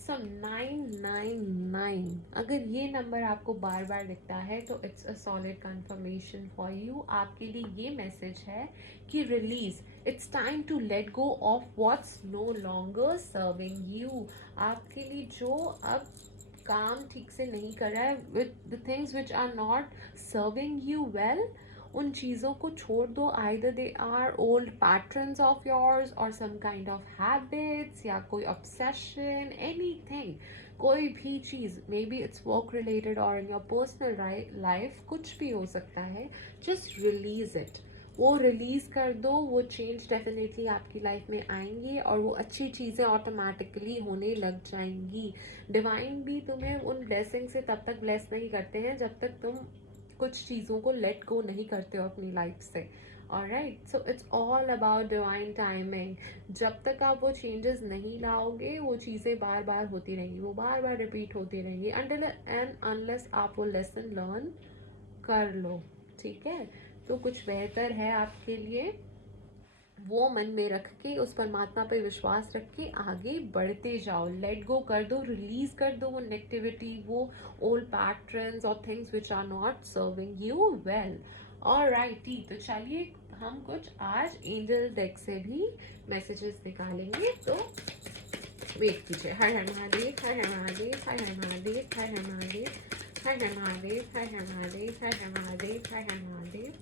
सो 999, अगर ये नंबर आपको बार बार दिखता है तो it's a solid confirmation for you. आपके लिए ये मैसेज है कि release, it's time to let go of what's no longer serving you. आपके लिए जो अब काम ठीक से नहीं कर रहा है, with the things which are not serving you well, उन चीज़ों को छोड़ दो। Either they are old patterns of yours और सम काइंड ऑफ हैबिट्स, या कोई ऑब्सेशन, एनीथिंग, कोई भी चीज़, maybe it's work related और इन योर पर्सनल लाइफ, कुछ भी हो सकता है। जस्ट रिलीज इट, वो रिलीज़ कर दो, वो चेंज डेफिनेटली आपकी लाइफ में आएंगी और वो अच्छी चीज़ें ऑटोमेटिकली होने लग जाएंगी। डिवाइन भी तुम्हें उन ब्लेसिंग से तब तक ब्लेस नहीं करते हैं जब तक तुम कुछ चीज़ों को लेट गो नहीं करते हो अपनी लाइफ से। Alright, so it's all about divine timing. जब तक आप वो चेंजेस नहीं लाओगे वो चीज़ें बार बार होती रहेंगी, वो बार बार रिपीट होती रहेंगी अनटिल एंड अनलेस आप वो लेसन लर्न कर लो। ठीक है, तो कुछ बेहतर है आपके लिए, वो मन में रख के उस परमात्मा पे विश्वास रख के आगे बढ़ते जाओ। लेट गो कर दो, रिलीज कर दो वो नेगेटिविटी, वो ओल्ड पैटर्न्स और things which are not serving you well. Alrighty, तो चलिए हम कुछ आज एंजल डेक से भी मैसेजेस निकालेंगे। तो वेट कीजिए। हर हर महादेव, हर हर महादेव, हर हर महादेव, हर हर महादेव, हर हर महादेव, हर हर महादेव, हर हर महादेव, हर हर महादेव,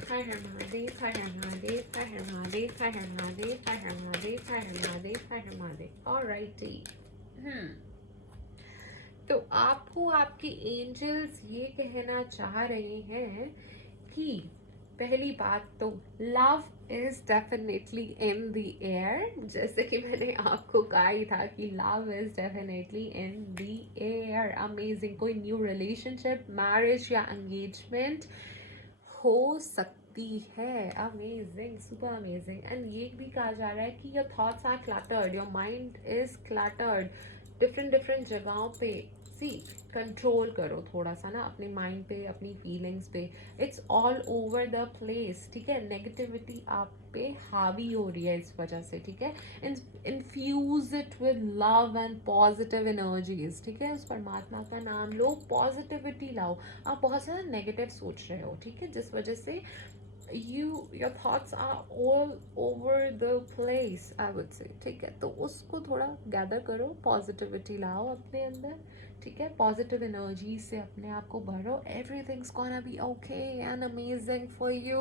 हर हर महादेव, हर हर महादेव, हर हर महादेव, हर हर महादेव, हर हर महादेव, हर हर महादेव, हर हर महादेव। ऑलराइटी, तो आपको आपके एंजल्स ये कहना चाह रहे हैं कि पहली बात तो love is definitely in the air. जैसे कि मैंने आपको कहा ही था कि love is definitely in the air. Amazing, कोई न्यू रिलेशनशिप, मैरिज या एंगेजमेंट हो सकती है। Amazing, super amazing. एंड ये भी कहा जा रहा है कि your thoughts are cluttered, your mind is cluttered. Different different जगहों पे सी कंट्रोल करो थोड़ा सा ना अपने माइंड पे, अपनी फीलिंग्स पे। It's all over the place, ठीक है। नेगेटिविटी आप पे हावी हो रही है इस वजह से, ठीक है। Infuse it with love and positive energies, ठीक है। उस परमात्मा का नाम लो, पॉजिटिविटी लाओ। आप बहुत ज़्यादा नेगेटिव सोच रहे हो, ठीक है, जिस वजह से your thoughts are all over the place, I would say, ठीक है। तो उसको थोड़ा गैदर करो, पॉजिटिविटी लाओ अपने अंदर, ठीक है। पॉजिटिव एनर्जी से अपने आप को भरो। Everything's gonna be okay and amazing for you.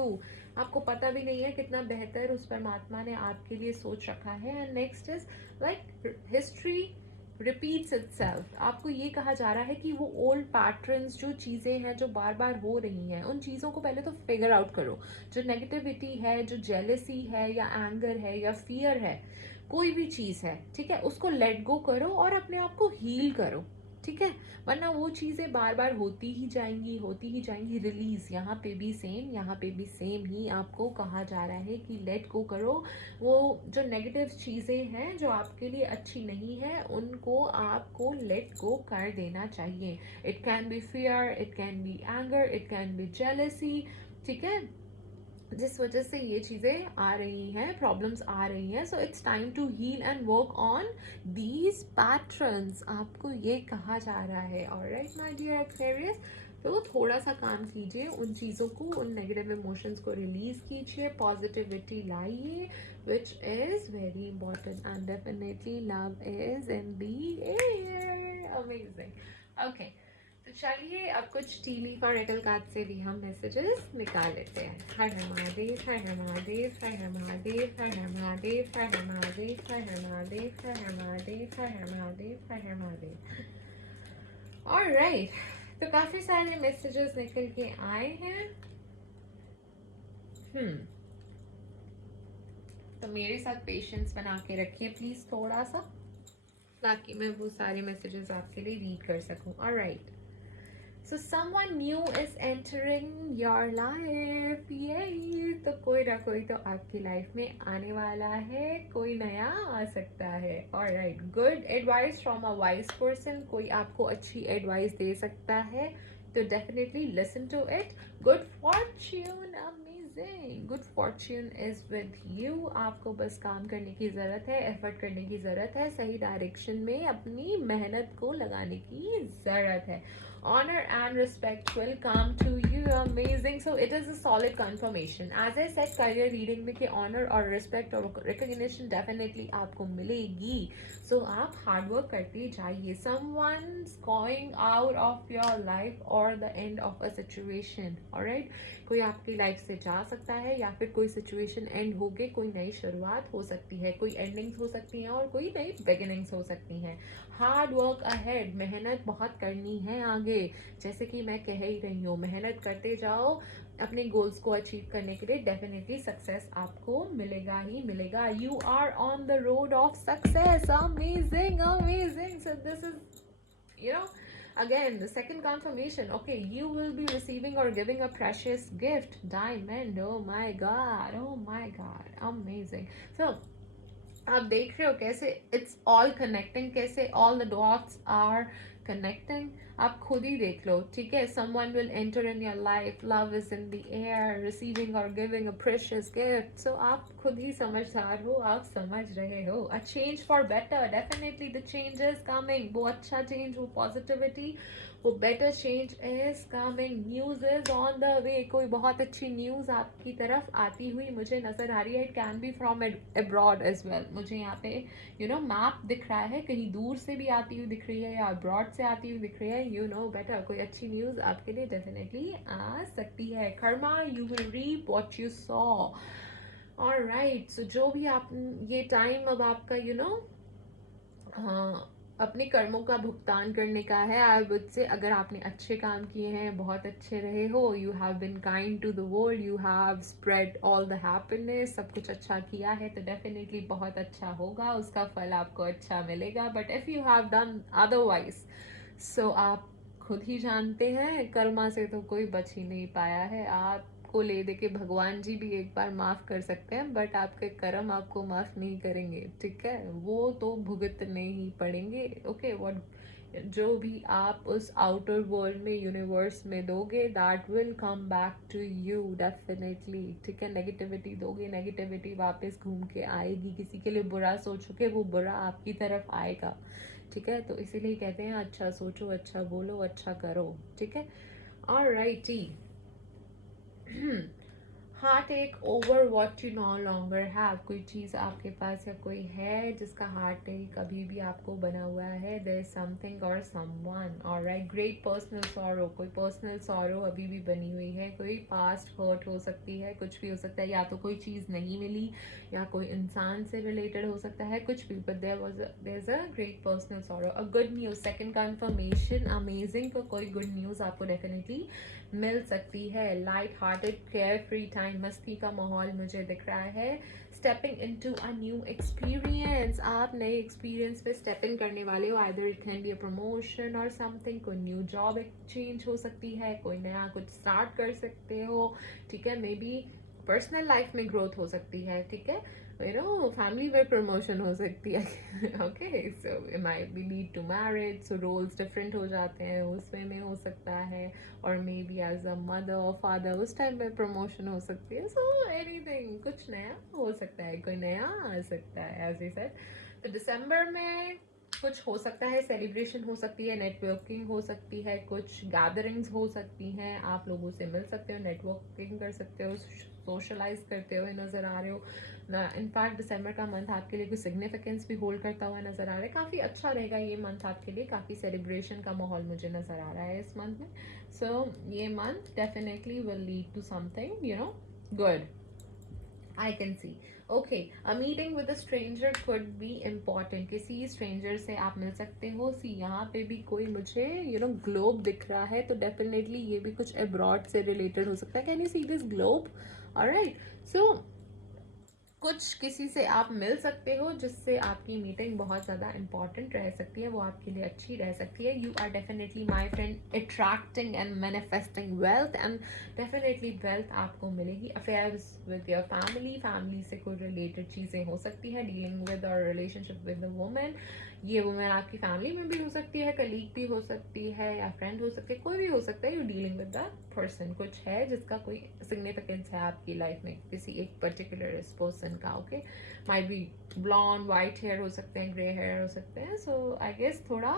आपको पता भी नहीं है कितना बेहतर उस परमात्मा ने आपके लिए सोच रखा है। And next is like history repeats itself. आपको ये कहा जा रहा है कि वो ओल्ड पैटर्न्स, जो चीज़ें हैं जो बार बार हो रही हैं, उन चीज़ों को पहले तो फिगर आउट करो। जो नेगेटिविटी है, जो जेलसी है या एंगर है या फियर है, कोई भी चीज़ है, ठीक है, उसको लेट गो करो और अपने आप को हील करो, ठीक है। वरना वो चीज़ें बार बार होती ही जाएंगी, होती ही जाएंगी। रिलीज, यहाँ पे भी सेम, यहाँ पे भी सेम ही आपको कहा जा रहा है कि लेट गो करो। वो जो नेगेटिव चीज़ें हैं जो आपके लिए अच्छी नहीं है, उनको आपको लेट गो कर देना चाहिए। It can B fear, it can B anger, it can B jealousy, ठीक है, जिस वजह से ये चीज़ें आ रही हैं, प्रॉब्लम्स आ रही हैं। So it's time to heal and work on these patterns, आपको ये कहा जा रहा है। ऑलराइट माय डियर एक्वेरियस, तो थोड़ा सा काम कीजिए उन चीज़ों को, उन नेगेटिव इमोशंस को रिलीज कीजिए, पॉजिटिविटी लाइए, which is very important. And definitely love is in the air. Amazing. Okay, तो चलिए अब कुछ टीवी फॉरेकल कार्ड से भी हम मैसेजेस निकाल लेते हैं। हर हर महादेव, हर हर महादेव, हर हर महादेव, हर हर महादेव, हर हर महादेव, हर हर महादेव, हर हर महादेव, हर हर महादेव, हर हर महादेव। ऑलराइट, तो काफी सारे मैसेजेस निकल के आए हैं। तो मेरे साथ पेशेंस बना के रखिए प्लीज थोड़ा सा, ताकि मैं वो सारे मैसेजेस आपके लिए रीड कर सकूं। Alright, so someone new is entering your life, yay! तो कोई ना कोई तो आपकी लाइफ में आने वाला है, कोई नया आ सकता है। Alright, good advice from a wise person, कोई आपको अच्छी एडवाइस दे सकता है, तो definitely listen to it. Good fortune, amazing, good fortune is with you. आपको बस काम करने की ज़रूरत है, एफर्ट करने की ज़रूरत है, सही डायरेक्शन में अपनी मेहनत को लगाने की ज़रूरत है। Honor and respect will come to you. Amazing. So it is a solid confirmation. As I said, career reading में कि honor और respect और recognition definitely आपको मिलेगी. So आप hard work करते जाइए. Someone's going out of your life or the end of a situation. Alright? कोई आपकी लाइफ से जा सकता है या फिर कोई सिचुएशन एंड हो गई, कोई नई शुरुआत हो सकती है, कोई एंडिंग्स हो सकती हैं और कोई नई बिगिनिंग्स हो सकती हैं। हार्ड वर्क अहेड, मेहनत बहुत करनी है आगे, जैसे कि मैं कह ही रही हूँ, मेहनत करते जाओ, अपने गोल्स को अचीव करने के लिए डेफिनेटली सक्सेस आपको मिलेगा ही मिलेगा. You are on the road of success. Amazing amazing. So this is, you know, again the second confirmation. Okay, you will be receiving or giving a precious gift, diamond. Oh my god, oh my god, amazing. So आप देख रहे हो कैसे it's all connecting, कैसे all the dots are connecting. आप खुद ही देख लो, ठीक है. Someone will enter in your life, love is in the air, receiving और giving a precious gift. So आप खुद ही समझदार हो, आप समझ रहे हो. A change for better, definitely the change is coming. वो अच्छा चेंज, वो पॉजिटिविटी, वो better change is coming. News is on the way. कोई बहुत अच्छी न्यूज आपकी तरफ आती हुई मुझे नजर आ रही है. It can be from abroad as well. मुझे यहाँ पे मैप दिख रहा है, कहीं दूर से भी आती हुई दिख रही है या अब्रॉड से आती हुई दिख रही है. बेटर कोई अच्छी न्यूज आपके लिए डेफिनेटली आ सकती है. Karma, you will reap what you sow. Alright, so जो भी आप ये टाइम अब आपका अपने कर्मों का भुगतान करने का है. आई वुड से अगर आपने अच्छे काम किए हैं, बहुत अच्छे रहे हो, you have been kind to the world, you have spread all the happiness, सब कुछ अच्छा किया है, तो डेफिनेटली बहुत अच्छा होगा, उसका फल आपको अच्छा मिलेगा. But if you have done otherwise, so आप खुद ही जानते हैं, कर्मा से तो कोई बच ही नहीं पाया है. आपको ले दे के भगवान जी भी एक बार माफ़ कर सकते हैं, बट आपके कर्म आपको माफ़ नहीं करेंगे, ठीक है. वो तो भुगतने ही पड़ेंगे. ओके, जो भी आप उस आउटर वर्ल्ड में, यूनिवर्स में दोगे, that will come back to you definitely, ठीक है. नेगेटिविटी दोगे, नेगेटिविटी वापस घूम के आएगी. किसी के लिए बुरा सोचोगे, वो बुरा आपकी तरफ आएगा, ठीक है. तो इसीलिए कहते हैं अच्छा सोचो, अच्छा बोलो, अच्छा करो, ठीक है. ऑलराइटी. हाँ, take over what you no longer have. कोई चीज़ आपके पास या कोई है जिसका हार्ट टेक अभी भी आपको बना हुआ है. देयर इज समथिंग और someone. Alright, great personal sorrow. कोई पर्सनल सॉरो अभी भी बनी हुई है. कोई पास्ट हर्ट हो सकती है, कुछ भी हो सकता है. या तो कोई चीज़ नहीं मिली, या कोई इंसान से रिलेटेड हो सकता है, कुछ भी. But there is a great personal sorrow. A good news, second confirmation. Amazing. तो कोई गुड न्यूज़ आपको डेफिनेटली मिल सकती है. Lighthearted, carefree time, मस्ती का माहौल मुझे दिख रहा है. Stepping into a new experience. आप नए एक्सपीरियंस पे स्टेप इन करने वाले हो. Either it can be a promotion और समथिंग. कोई न्यू जॉब एक्सचेंज हो सकती है, कोई नया कुछ स्टार्ट कर सकते हो, ठीक है. मे बी पर्सनल लाइफ में ग्रोथ हो सकती है, ठीक है. फैमिली में प्रमोशन हो सकती है. Okay, so it might be lead to marriage. So roles different हो जाते हैं, उसमें में हो सकता है. और maybe as a mother और फादर उस टाइम पे प्रमोशन हो सकती है. सो एनीथिंग, कुछ नया हो सकता है, कोई नया आ सकता है, एज वी सेड. तो दिसंबर में कुछ हो सकता है, सेलिब्रेशन हो सकती है, नेटवर्किंग हो सकती है, कुछ गैदरिंग्स हो सकती हैं, आप लोगों से मिल सकते हो, नेटवर्किंग कर सकते हो, सोशलाइज करते हुए नज़र आ रहे हो. इनफैक्ट दिसंबर का मंथ आपके लिए कुछ सिग्निफिकेंस भी होल्ड करता हुआ नज़र आ रहा है. काफ़ी अच्छा रहेगा ये मंथ आपके लिए. काफ़ी सेलिब्रेशन का माहौल मुझे नज़र आ रहा है इस मंथ में. सो ये month definitely will lead to something good. I can see. Okay, a meeting with a stranger could be important. किसी stranger से आप मिल सकते हो. सी यहाँ पे भी कोई मुझे ग्लोब दिख रहा है, तो डेफिनेटली ये भी कुछ अब्रॉड से रिलेटेड हो सकता है. Can you see this globe? Alright, so कुछ किसी से आप मिल सकते हो जिससे आपकी मीटिंग बहुत ज़्यादा इंपॉर्टेंट रह सकती है, वो आपके लिए अच्छी रह सकती है. You are definitely my friend attracting and manifesting wealth, and definitely wealth आपको मिलेगी. Affairs with your family, family से कोई रिलेटेड चीज़ें हो सकती है. डीलिंग विद और रिलेशनशिप विद द वुमेन. ये वुमेन आपकी फैमिली में भी हो सकती है, कलीग भी हो सकती है, या फ्रेंड हो सकती है, कोई भी हो सकता है. You dealing with the person. कुछ है जिसका कोई सिग्निफिकेंस है आपकी लाइफ में, किसी एक पर्टिकुलर पर्सन का. Okay, might be blonde, white hair हो सकते हैं, ग्रे हेयर हो सकते हैं. सो आई गेस थोड़ा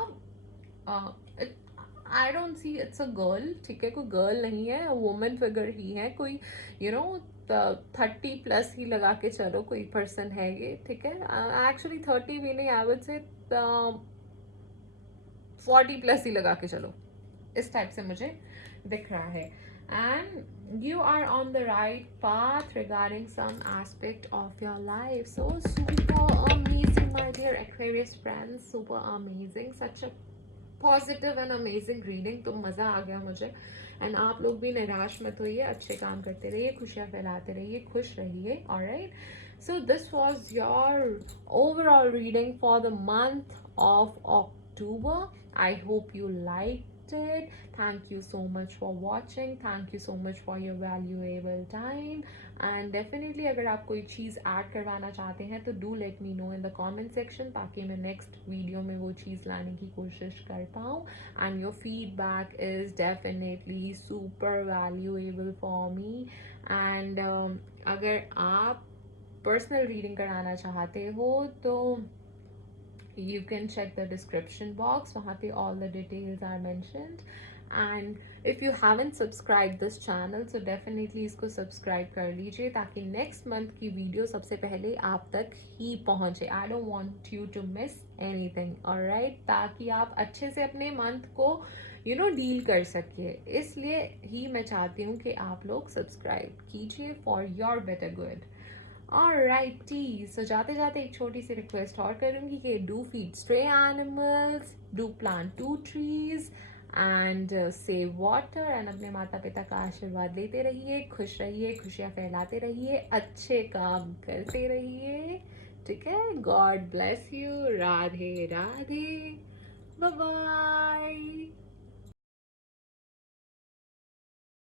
I don't see it's a girl, ठीक है. कोई गर्ल नहीं है, वुमेन फिगर ही है. कोई 30+ ही लगा के चलो, कोई पर्सन है ये, ठीक है. एक्चुअली 30 भी नहीं, आई वुड से 40+ ही लगा के चलो. इस टाइप से मुझे दिख रहा है. And you are on the right path regarding some aspect of your life. So super amazing, my dear Aquarius friends. Super amazing. Such a positive and amazing reading, तो मज़ा आ गया मुझे। एंड आप लोग भी निराश मत होइए, अच्छे काम करते रहिए, खुशियाँ फैलाते रहिए, खुश रहिए। Alright, so this was your overall reading for the month of October. I hope you liked it. Thank you so much for watching. Thank you so much for your valuable time. And definitely अगर आप कोई चीज़ add करवाना चाहते हैं तो do let me know in the comment section, ताकि मैं next video में वो चीज़ लाने की कोशिश कर पाऊँ। And your feedback is definitely super valuable for me. And अगर आप पर्सनल रीडिंग कराना चाहते हो तो you can check the description box, वहाँ पे all the details are mentioned. And if you haven't subscribed this channel, so definitely इसको subscribe कर लीजिए, ताकि next month की वीडियो सबसे पहले आप तक ही पहुँचे। I don't want you to miss anything, alright? ताकि आप अच्छे से अपने मंथ को डील कर सकिए, इसलिए ही मैं चाहती हूँ कि आप लोग सब्सक्राइब कीजिए for your better good. Alrighty, so जाते जाते एक छोटी सी रिक्वेस्ट और करूँगी कि do feed stray animals, do plant 2 trees and save water, and अपने माता पिता का आशीर्वाद लेते रहिए, खुश रहिए, खुशियाँ फैलाते रहिए, अच्छे काम करते रहिए। ठीक है, God bless you, Radhe Radhe, bye bye.